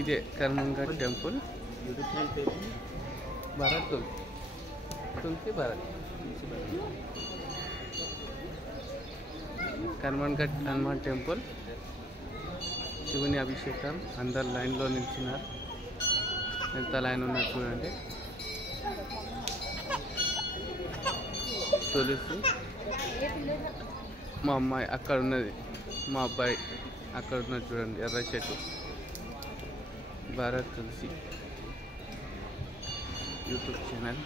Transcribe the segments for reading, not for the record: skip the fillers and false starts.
ఇదే కర్మంఘాట్ టెంపుల్. భరత్ తులసి భరత్ కర్మంఘాట్ హనుమాన్ టెంపుల్. శివుని అభిషేకం. అందరు లైన్లో నిల్చున్నారు. ఎంత లైన్ ఉన్నారు చూడండి. తులసి మా అమ్మాయి అక్కడ ఉన్నది, మా అబ్బాయి అక్కడ ఉన్నది చూడండి, ఎర్ర చెట్టు. భారత్ తులసి యూట్యూబ్ ఛానల్.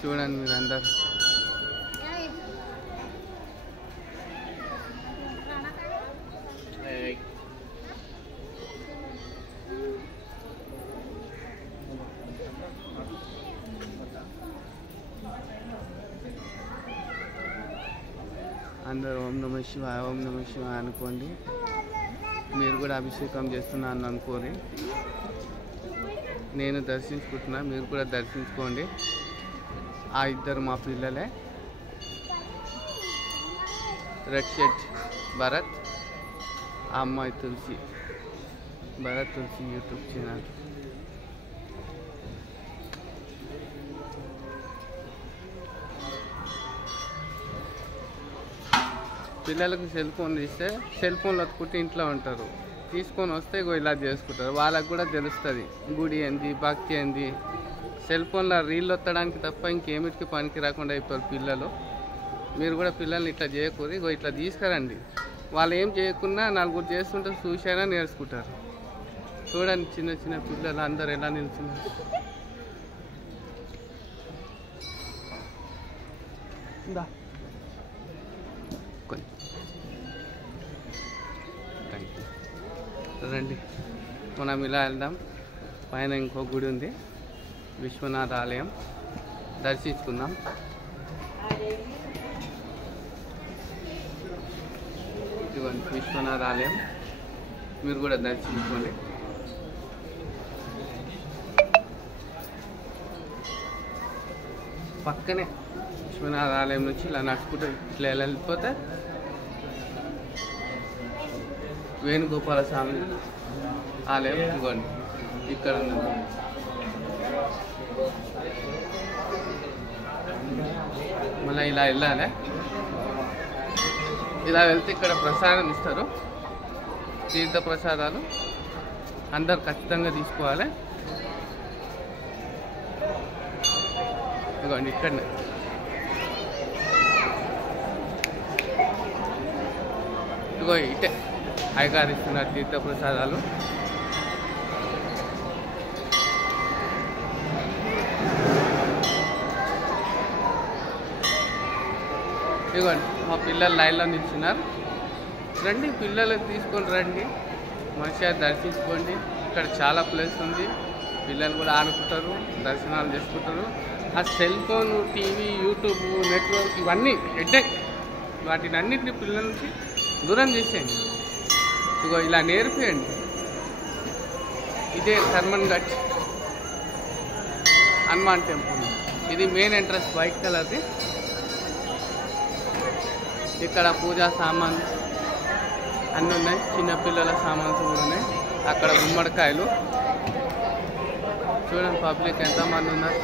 చూడండి మీరు అందరు. అందరూ ఓం నమ శివాయ ఓం నమ శివాయ అనుకోండి. మీరు కూడా అభిషేకం చేస్తున్నాను అనుకోని నేను దర్శించుకుంటున్నా, మీరు కూడా దర్శించుకోండి. ఆ ఇద్దరు మా పిల్లలే, రెడ్ షర్ట్ భరత్, ఆ అమ్మాయి తులసి. Bharat Tulasi YouTube channel. పిల్లలకు సెల్ ఫోన్లు ఇస్తే సెల్ ఫోన్లు వత్తుకుంటే ఇంట్లో ఉంటారు. తీసుకొని వస్తే ఇలా చేసుకుంటారు. వాళ్ళకు కూడా తెలుస్తుంది గుడి ఏంది, భక్తి ఏంది. సెల్ ఫోన్లో రీల్ వత్తడానికి తప్ప ఇంకేమిటికి పనికి రాకుండా అయిపోయారు పిల్లలు. మీరు కూడా పిల్లల్ని ఇట్లా చేయకూడదు. ఇట్లా తీసుకురండి. వాళ్ళు ఏం చేయకుండా నలుగురు చేస్తుంటే చూసైనా నేర్చుకుంటారు. చూడండి చిన్న చిన్న పిల్లలు అందరు ఎలా నిల్చున్నారు. రండి మనం ఇలా వెళ్దాం. పైన ఇంకో గుడి ఉంది, విశ్వనాథ ఆలయం. దర్శించుకుందాం. ఇదిగోండి విశ్వనాథ ఆలయం. మీరు కూడా దర్శించుకోండి. పక్కనే విశ్వనాథ ఆలయం నుంచి ఇలా నడుచుకుంటూ ఇట్లా వెళ్ళిపోతే వేణుగోపాల స్వామి ఆలయం. ఇదిగోండి ఇక్కడ ఉన్నది. మళ్ళీ ఇలా వెళ్ళాలి. ఇలా వెళ్తే ఇక్కడ ప్రసాదం ఇస్తారు, తీర్థ ప్రసాదాలు. అందరు ఖచ్చితంగా తీసుకోవాలి. ఇదిగోండి ఇక్కడనే. ఇదిగో ఇటే అయ్యగారు ఇస్తున్నారు తీర్థ ప్రసాదాలు. ఇదిగోండి మా పిల్లలు లైన్లో నిల్చున్నారు. రండి పిల్లలు తీసుకొని రండి, మంచిగా దర్శించుకోండి. ఇక్కడ చాలా ప్లేస్ ఉంది. పిల్లలు కూడా ఆడుకుంటారు, దర్శనాలు చేసుకుంటారు. ఆ cell phone, TV, YouTube, network ఇవన్నీ హెడ్ఏక్, వాటిని అన్నింటినీ పిల్లల నుంచి దూరం చేసేయండి. ఇదిగో ఇలా నేర్పియండి. ఇదే కర్మంఘాట్ హనుమాన్ టెంపుల్. ఇది మెయిన్ ఎంట్రన్స్, వైట్ కలర్ది. ఇక్కడ పూజా సామాన్ అన్నీ ఉన్నాయి, చిన్నపిల్లల సామాన్స్ కూడా ఉన్నాయి. అక్కడ గుమ్మడికాయలు. చూడండి పబ్లిక్ ఎంతమంది ఉన్నారు.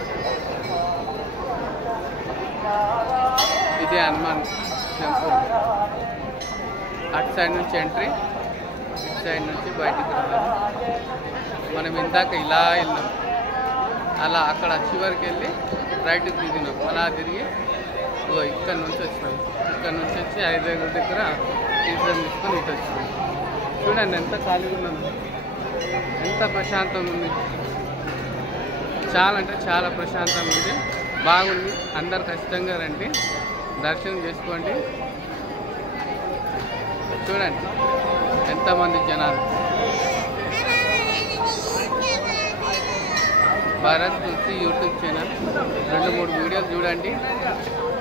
ఇదే హనుమాన్ టెంపుల్. అటు సైడ్ నుంచి ఎంట్రీ, ఇటు సైడ్ నుంచి బయటికి రావాలి. మనం ఇందాక ఇలా వెళ్ళాం, అలా అక్కడ చివరికి వెళ్ళి రైట్కి దిగినాం. అలా తిరిగి ఇక్కడ నుంచి వచ్చినాం. ఇక్కడ నుంచి వచ్చి హైదరాబాద్ దగ్గర తీర్థం తీసుకొని ఇటు వచ్చినాం. చూడండి ఎంత ఖాళీగా ఉన్నాను, ఎంత ప్రశాంతంగా ఉంది. చాలా అంటే చాలా ప్రశాంతంగా ఉంది, బాగుంది. అందరు ఖచ్చితంగా రండి, దర్శనం చేసుకోండి. చూడండి ఎంతమంది జనాలు. భారత్ తులసి యూట్యూబ్ ఛానల్ 2-3 వీడియోలు చూడండి.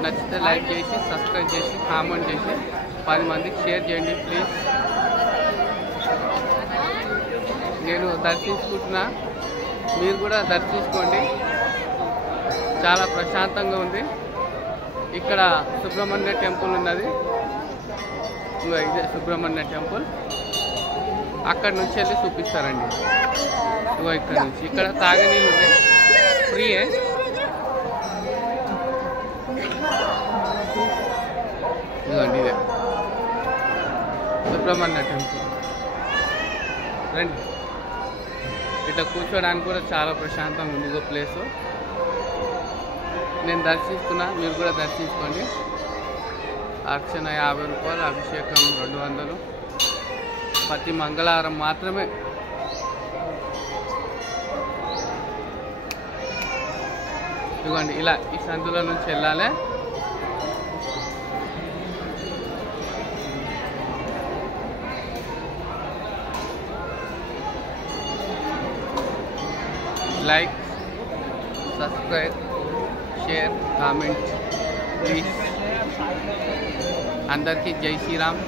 నచ్చితే లైక్ చేసి, సబ్స్క్రైబ్ చేసి, కామెంట్ చేసి 10 మందికి షేర్ చేయండి ప్లీజ్. దర్శించుకుంటున్నా, మీరు కూడా దర్శించుకోండి. చాలా ప్రశాంతంగా ఉంది. ఇక్కడ సుబ్రహ్మణ్య టెంపుల్ ఉన్నది. ఇదే సుబ్రహ్మణ్య టెంపుల్. అక్కడి నుంచి వెళ్ళి చూపిస్తారండి. ఇక్కడ నుంచి ఇక్కడ తాగనీళ్ళు ఉన్నాయి, ఫ్రీయే. ఇదిగోండి ఇదే సుబ్రహ్మణ్య టెంపుల్. రండి, ఇట్లా కూర్చోడానికి కూడా చాలా ప్రశాంతంగా ఉంది. ఇదో ప్లేసు నేను దర్శిస్తున్నా, మీరు కూడా దర్శించుకోండి. అర్చన 50 రూపాయలు, అభిషేకం 200. ప్రతి మంగళవారం మాత్రమే. ఇదిగోండి ఇలా ఈ సందుల నుంచి వెళ్ళాలి. Like, subscribe, share, comment please. అందరికీ జై శ్రీరామ్,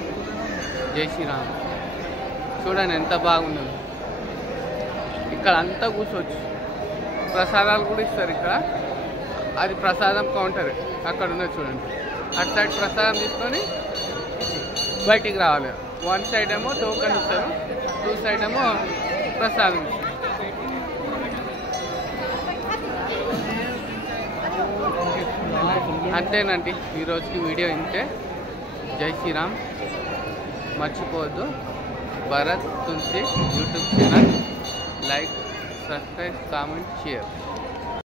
జై శ్రీరామ్. చూడండి ఎంత బాగున్నది. ఇక్కడ అంతా కూర్చోవచ్చు. ప్రసాదాలు కూడా ఇస్తారు ఇక్కడ. అది ప్రసాదం కౌంటర్ అక్కడ ఉన్నది చూడండి. అటు సైడ్ ప్రసాదం తీసుకొని బయటికి రావాలి. 1 సైడ్ ఏమో టోకెన్ ఇస్తారు, 2 సైడ్ ఏమో ప్రసాదం ఇస్తారు. అంతేనండి ఈరోజుకి వీడియో ఇంతే. జై శ్రీరామ్. మర్చిపోవద్దు Bharat Tulasi YouTube channel. Like, subscribe, comment, share.